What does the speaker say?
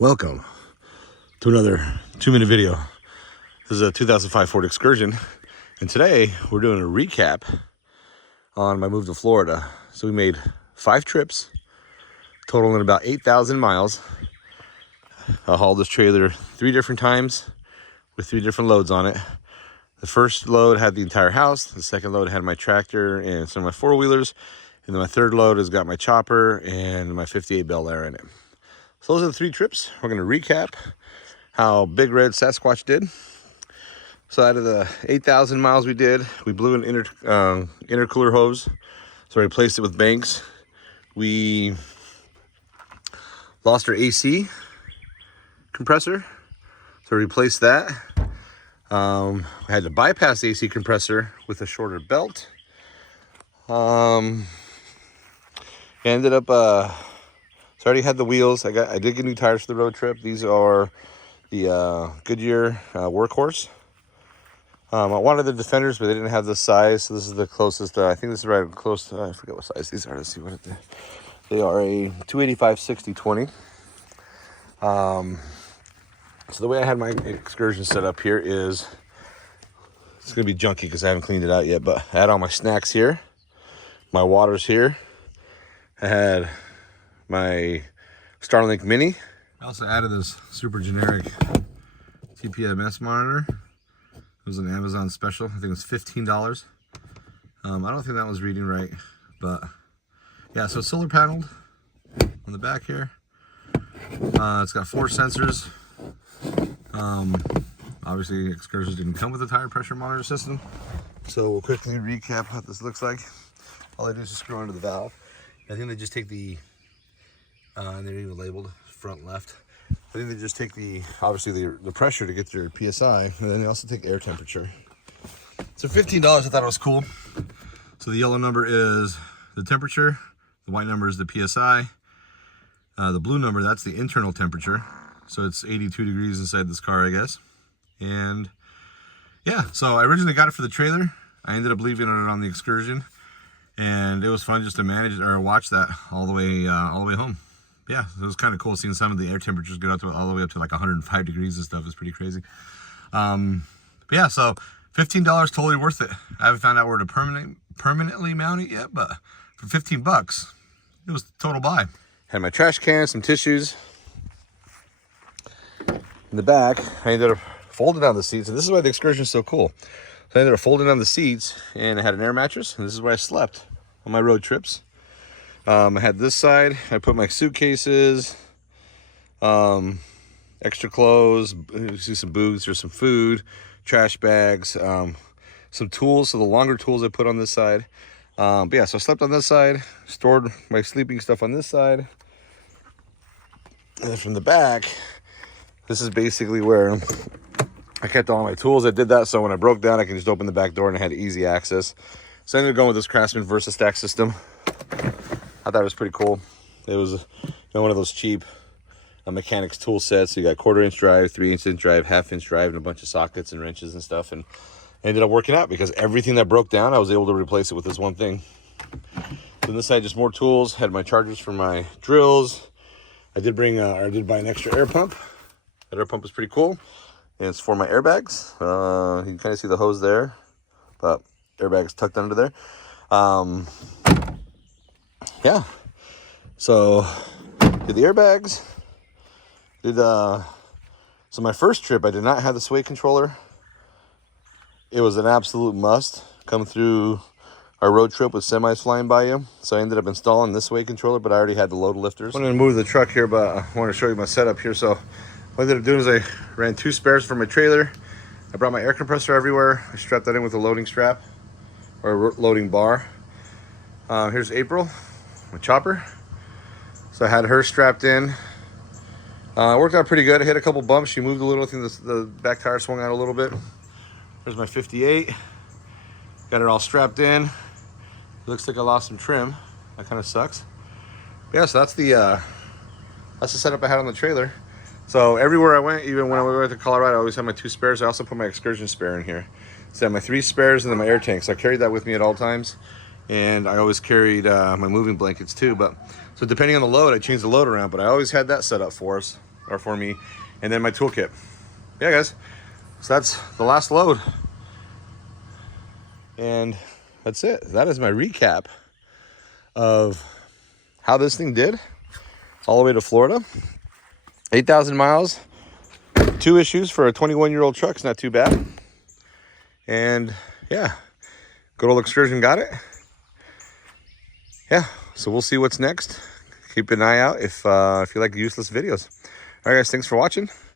Welcome to another 2-minute video. This is a 2005 Ford Excursion, and today we're doing a recap on my move to Florida. So we made 5 trips, totaling about 8,000 miles. I hauled this trailer 3 different times with 3 different loads on it. The first load had the entire house, the second load had my tractor and some of my 4-wheelers, and then my third load has got my chopper and my 58 Bel Air in it. So those are the 3 trips. We're going to recap how Big Red Sasquatch did. So out of the 8,000 miles we did, we blew an intercooler hose. So I replaced it with Banks. We lost our AC compressor. So we replaced that. I had to bypass the AC compressor with a shorter belt. Ended up... So I already had the wheels. I did get new tires for the road trip. These are the Goodyear Workhorse. I wanted the Defenders, but they didn't have the size. So this is the closest. I think this is right close to, I forget what size these are. Let's see what they are. A 285/60/20. So the way I had my Excursion set up here is, it's going to be junky because I haven't cleaned it out yet, but I had all my snacks here. My water's here. I had my Starlink Mini. I also added this super generic TPMS monitor. It was an Amazon special. I think it was $15. I don't think that was reading right, but yeah, so it's solar paneled on the back here. It's got 4 sensors. Obviously Excursions didn't come with a tire pressure monitor system, so we'll quickly recap what this looks like. All I do is just screw under the valve. I think they just take the and they're even labeled front left. I think they just take obviously the pressure to get your PSI, and then they also take air temperature. So $15, I thought it was cool. So the yellow number is the temperature, the white number is the PSI, the blue number, that's the internal temperature. So it's 82 degrees inside this car, I guess. And yeah, so I originally got it for the trailer. I ended up leaving it on the Excursion, and it was fun just to manage or watch that all the way home. Yeah, it was kind of cool seeing some of the air temperatures get up to all the way up to like 105 degrees and stuff. It's pretty crazy. But yeah, so $15, totally worth it. I haven't found out where to permanently mount it yet, but for 15 bucks, it was a total buy. Had my trash can, some tissues. In the back, I ended up folding down the seats, and this is why the Excursion is so cool. So I ended up folding down the seats, and I had an air mattress, and this is where I slept on my road trips. I had this side. I put my suitcases, extra clothes, see some boots or some food, trash bags, some tools. So the longer tools I put on this side. But yeah, so I slept on this side, stored my sleeping stuff on this side. And then from the back, this is basically where I kept all my tools. I did that so when I broke down, I could just open the back door and I had easy access. So I ended up going with this Craftsman VersaStack system. I thought it was pretty cool. It was one of those cheap mechanics tool sets. So you got 1/4-inch drive, 3/8 drive, 1/2-inch drive, and a bunch of sockets and wrenches and stuff. And it ended up working out because everything that broke down, I was able to replace it with this one thing. So on this side, just more tools. Had my chargers for my drills. I did buy an extra air pump. That air pump is pretty cool. And it's for my airbags. You can kind of see the hose there, but airbags tucked under there. Yeah, so did the airbags. So my first trip, I did not have the sway controller. It was an absolute must. Come through our road trip with semis flying by you. So I ended up installing this sway controller, but I already had the load lifters. I'm going to move the truck here, but I want to show you my setup here. So what I ended up doing is I ran 2 spares for my trailer. I brought my air compressor everywhere. I strapped that in with a loading strap or a loading bar. Here's April, my chopper. So I had her strapped in. It worked out pretty good. I hit a couple bumps. She moved a little. I think the back tire swung out a little bit. There's my 58. Got it all strapped in. It looks like I lost some trim. That kind of sucks. But yeah, so that's the setup I had on the trailer. So everywhere I went, even when I went to Colorado, I always had my 2 spares. I also put my Excursion spare in here. So I had my 3 spares and then my air tank. So I carried that with me at all times. And I always carried my moving blankets too. But so depending on the load, I changed the load around. But I always had that set up for us. or for me, and then my toolkit. Yeah, guys. So that's the last load. And that's it. That is my recap of how this thing did all the way to Florida. 8,000 miles, 2 issues for a 21-year-old truck. It's not too bad. And yeah, good old Excursion got it. Yeah, so we'll see what's next. Keep an eye out if you like useless videos. All right, guys, thanks for watching.